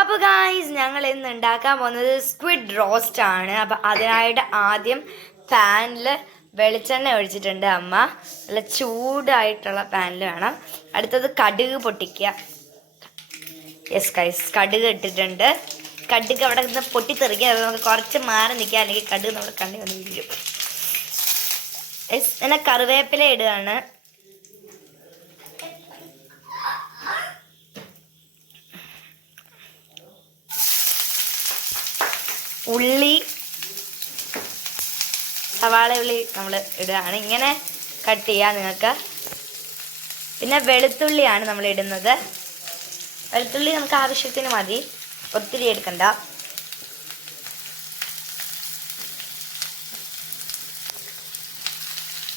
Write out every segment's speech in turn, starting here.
അപ്പോൾ ഗായ്സ് ഞങ്ങൾ ഇന്ന് ഉണ്ടാക്കാൻ പോകുന്നത് സ്ക്വിഡ് റോസ്റ്റ് ആണ്. അപ്പോൾ അതിനായിട്ട് ആദ്യം പാനിൽ വെളിച്ചെണ്ണ ഒഴിച്ചിട്ടുണ്ട് അമ്മ. നല്ല ചൂടായിട്ടുള്ള പാനിൽ വേണം. അടുത്തത് കടുക് പൊട്ടിക്കുക. യെസ് ഗൈസ്, കടുക് ഇട്ടിട്ടുണ്ട്. കടുക് അവിടെ നിന്ന് പൊട്ടിത്തെറിക്കുക. അത് നമുക്ക് കുറച്ച് മാറി നിൽക്കുക, അല്ലെങ്കിൽ കടുക് നമ്മുടെ കണ്ണി വന്ന് വീഴും. യെസ്, പിന്നെ കറിവേപ്പില ഇടുകയാണ്. ഉള്ളി, സവാള ഉള്ളി നമ്മൾ ഇടുകയാണ്. ഇങ്ങനെ കട്ട് ചെയ്യാം നിങ്ങൾക്ക്. പിന്നെ വെളുത്തുള്ളിയാണ് നമ്മൾ ഇടുന്നത്. വെളുത്തുള്ളി നമുക്ക് ആവശ്യത്തിന് മതി, ഒത്തിരി എടുക്കണ്ട.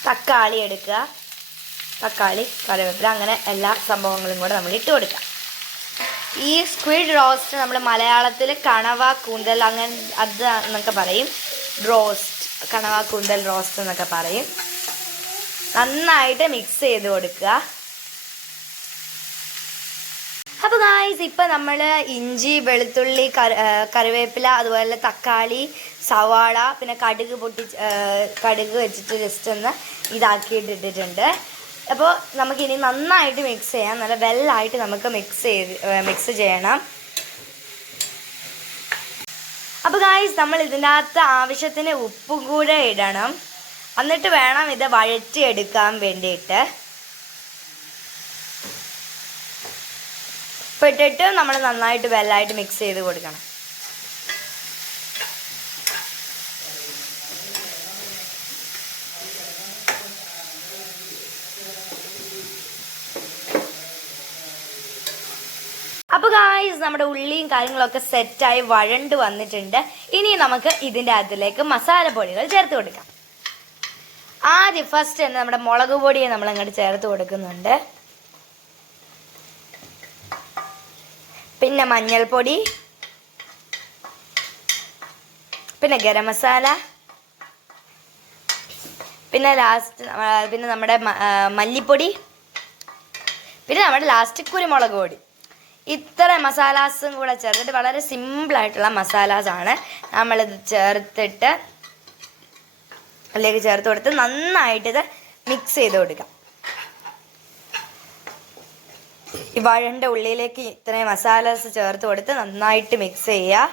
തക്കാളി എടുക്കുക. തക്കാളി, കറിവേപ്പില, അങ്ങനെ എല്ലാ സംഭവങ്ങളും കൂടെ നമ്മൾ ഇട്ട് കൊടുക്കുക. ഈ സ്ക്വിഡ് റോസ്റ്റ് നമ്മൾ മലയാളത്തിൽ കണവ കൂന്തൽ അങ്ങനെ അത് എന്നൊക്കെ പറയും. റോസ്റ്റ്, കണവ കൂന്തൽ റോസ്റ്റ് എന്നൊക്കെ പറയും. നന്നായിട്ട് മിക്സ് ചെയ്ത് കൊടുക്കുക. അപ്പോൾ ഗായ്സ്, ഇപ്പം നമ്മൾ ഇഞ്ചി, വെളുത്തുള്ളി, കറിവേപ്പില, അതുപോലെ തക്കാളി, സവാള, പിന്നെ കടുക് വെച്ചിട്ട് ജസ്റ്റ് ഒന്ന് ഇതാക്കിയിട്ടിട്ടുണ്ട്. അപ്പോൾ നമുക്കിനി നന്നായിട്ട് മിക്സ് ചെയ്യാം. നല്ല വെള്ളമായിട്ട് നമുക്ക് മിക്സ് ചെയ്യണം. അപ്പോൾ ഗായ്സ്, നമ്മൾ ഇതിൻ്റെ അകത്ത് ആവശ്യത്തിന് ഉപ്പും കൂടെ ഇടണം. എന്നിട്ട് വേണം ഇത് വഴറ്റിയെടുക്കാൻ വേണ്ടിയിട്ട്. ഇപ്പോൾ ഇട്ടിട്ട് നമ്മൾ നന്നായിട്ട് വെള്ളമായിട്ട് മിക്സ് ചെയ്ത് കൊടുക്കണം. അപ്പോൾ ഗായ്സ്, നമ്മുടെ ഉള്ളിയും കാര്യങ്ങളൊക്കെ സെറ്റായി വഴണ്ട് വന്നിട്ടുണ്ട്. ഇനി നമുക്ക് ഇതിൻ്റെ അകത്തിലേക്ക് മസാലപ്പൊടികൾ ചേർത്ത് കൊടുക്കാം. ആദ്യം ഫസ്റ്റ് തന്നെ നമ്മുടെ മുളക് പൊടിയെ നമ്മൾ അങ്ങോട്ട് ചേർത്ത് കൊടുക്കുന്നുണ്ട്. പിന്നെ മഞ്ഞൾപ്പൊടി, പിന്നെ ഗരം മസാല, പിന്നെ നമ്മുടെ മല്ലിപ്പൊടി, പിന്നെ നമ്മുടെ ലാസ്റ്റ് കുരുമുളക് പൊടി. ഇത്ര മസാലാസും കൂടെ ചേർത്തിട്ട് വളരെ സിമ്പിളായിട്ടുള്ള മസാലാസാണ്. നമ്മളിത് ചേർത്ത് കൊടുത്ത് നന്നായിട്ടിത് മിക്സ് ചെയ്ത് കൊടുക്കാം. ഈ വഴണ്ട ഉള്ളിലേക്ക് ഇത്രയും മസാലാസ് ചേർത്ത് കൊടുത്ത് നന്നായിട്ട് മിക്സ് ചെയ്യുക.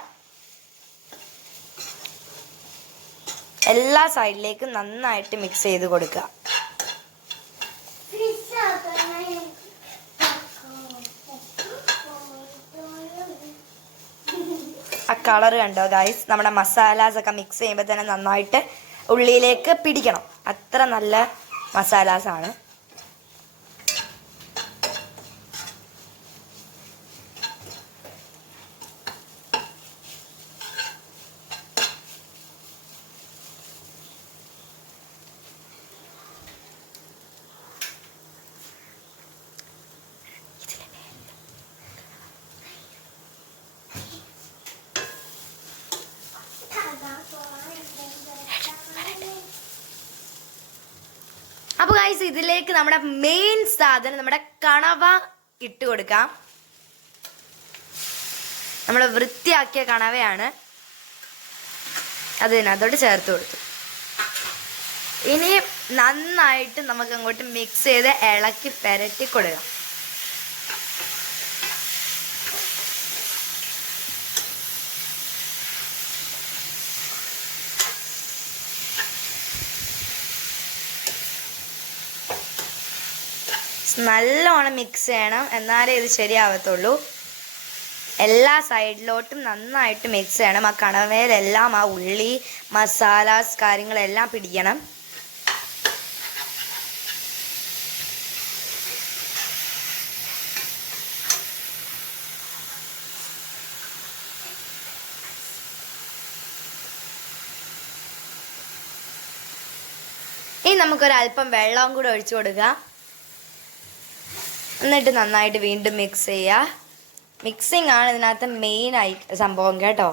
എല്ലാ സൈഡിലേക്കും നന്നായിട്ട് മിക്സ് ചെയ്ത് കൊടുക്കുക. ആ കളർ കണ്ടോ ഗൈസ്? നമ്മുടെ മസാലാസൊക്കെ മിക്സ് ചെയ്യുമ്പോൾ തന്നെ നന്നായിട്ട് ഉള്ളിയിലേക്ക് പിടിക്കണം. അത്ര നല്ല മസാലാസാണ്. അപ്പോൾ ഗൈസ്, ഇതിലേക്ക് നമ്മുടെ മെയിൻ സാധനം നമ്മുടെ കണവ ഇട്ട് കൊടുക്കാം. നമ്മൾ വൃത്തിയാക്കിയ കണവയാണ്, അതിനകത്തോട്ട് ചേർത്ത് കൊടുത്തു. ഇനി നന്നായിട്ട് നമുക്ക് അങ്ങോട്ട് മിക്സ് ചെയ്ത് ഇളക്കി പെരട്ടി കൊടുക്കാം. നല്ലോണം മിക്സ് ചെയ്യണം, എന്നാലേ ഇത് ശരിയാവത്തുള്ളൂ. എല്ലാ സൈഡിലോട്ടും നന്നായിട്ട് മിക്സ് ചെയ്യണം. ആ കണവയിലെല്ലാം ആ ഉള്ളി, മസാലാസ് കാര്യങ്ങളെല്ലാം പിടിക്കണം. ഇനി നമുക്കൊരല്പം വെള്ളവും കൂടെ ഒഴിച്ചു കൊടുക്കാം. എന്നിട്ട് നന്നായിട്ട് വീണ്ടും മിക്സ് ചെയ്യുക. മിക്സിംഗ് ആണ് ഇതിനകത്ത് മെയിൻ സംഭവം കേട്ടോ.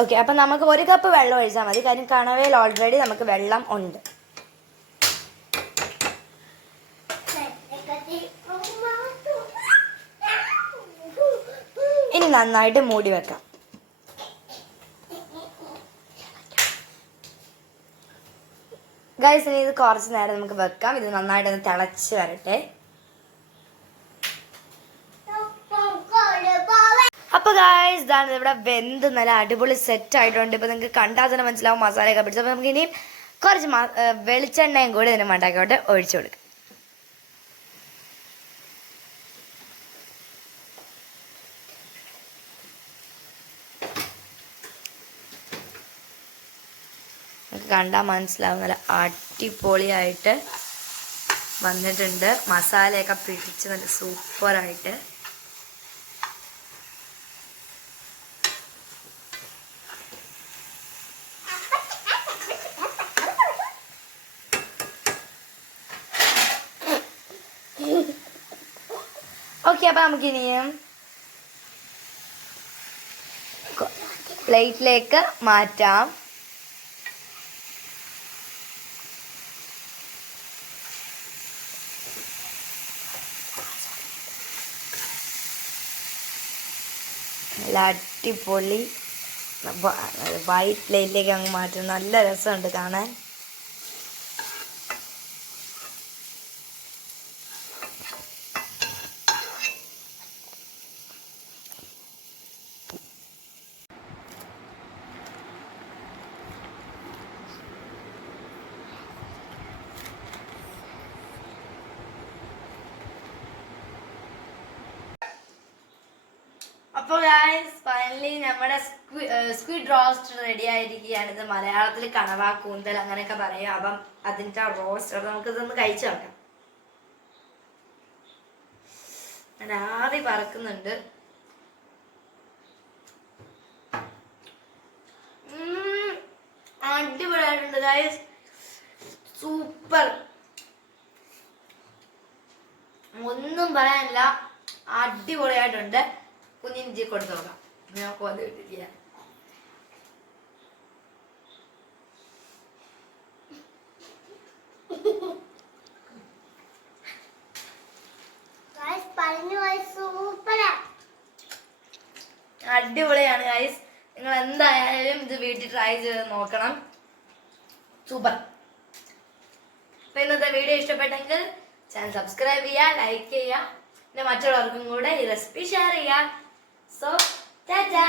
ഓക്കെ, അപ്പം നമുക്ക് 1 കപ്പ് വെള്ളം ഒഴിച്ചാൽ മതി. കാര്യം കണവയിൽ ഓൾറെഡി നമുക്ക് വെള്ളം ഉണ്ട്. ഇനി നന്നായിട്ട് മൂടി വെക്കാം. ഗൈസ്, ഇനി ഇത് കുറച്ച് നേരം നമുക്ക് വെക്കാം. ഇത് നന്നായിട്ടൊന്ന് തിളച്ച് വരട്ടെ. അപ്പോൾ ഗൈസ്, ഇതാണ് ഇവിടെ വെന്ത് നല്ല അടിപൊളി സെറ്റ് ആയിട്ടുണ്ട്. ഇപ്പോൾ നിങ്ങൾക്ക് കണ്ടാൽ തന്നെ മനസ്സിലാവും മസാലയൊക്കെ പിടിച്ചത്. അപ്പോൾ നമുക്ക് ഇനിയും കുറച്ച് വെളിച്ചെണ്ണയും കൂടി ഇതിന് മണ്ടാക്കോട്ട് ഒഴിച്ചു കൊടുക്കാം. നമുക്ക് കണ്ടാൽ മനസ്സിലാവും നല്ല അടിപൊളിയായിട്ട് വന്നിട്ടുണ്ട്. മസാലയൊക്കെ പിടിച്ച് നല്ല സൂപ്പറായിട്ട്. ഓക്കെ, അപ്പം നമുക്കിനിയും പ്ലേറ്റിലേക്ക് മാറ്റാം. നല്ല അടിപൊളി വൈറ്റ് പ്ലേറ്റിലേക്ക് അങ്ങ് മാറ്റും. നല്ല രസമുണ്ട് കാണാൻ. അപ്പോൾ ഗൈസ്, ഫൈനലി നമ്മുടെ സ്ക്വിഡ് റോസ്റ്റ് റെഡി ആയിരിക്കുകയാണ്. ഇത് മലയാളത്തിൽ കണവ, കൂന്തൽ അങ്ങനെയൊക്കെ പറയും. അപ്പം അതിൻ്റെ റോസ്റ്റ് നമുക്കിതൊന്ന് കഴിച്ചു നോക്കാം. ആവി പറക്കുന്നുണ്ട്. അടിപൊളിയായിട്ടുണ്ട് ഗൈസ്, സൂപ്പർ. ഒന്നും പറയാനില്ല, അടിപൊളിയായിട്ടുണ്ട്. കുഞ്ഞിഞ്ചി കൊടുത്തു നോക്കാം. ഞാൻ കൊതി കിട്ടില്ല. അടിപൊളിയാണ് ഗൈസ്. നിങ്ങൾ എന്തായാലും ഇത് വീട്ടിൽ ട്രൈ ചെയ്ത് നോക്കണം. സൂപ്പർ. അപ്പൊ ഇന്നത്തെ വീഡിയോ ഇഷ്ടപ്പെട്ടെങ്കിൽ ചാനൽ സബ്സ്ക്രൈബ് ചെയ്യുക, ലൈക്ക് ചെയ്യുക, പിന്നെ മറ്റുള്ളവർക്കും കൂടെ ഈ റെസിപ്പി ഷെയർ ചെയ്യുക. So, ta-da!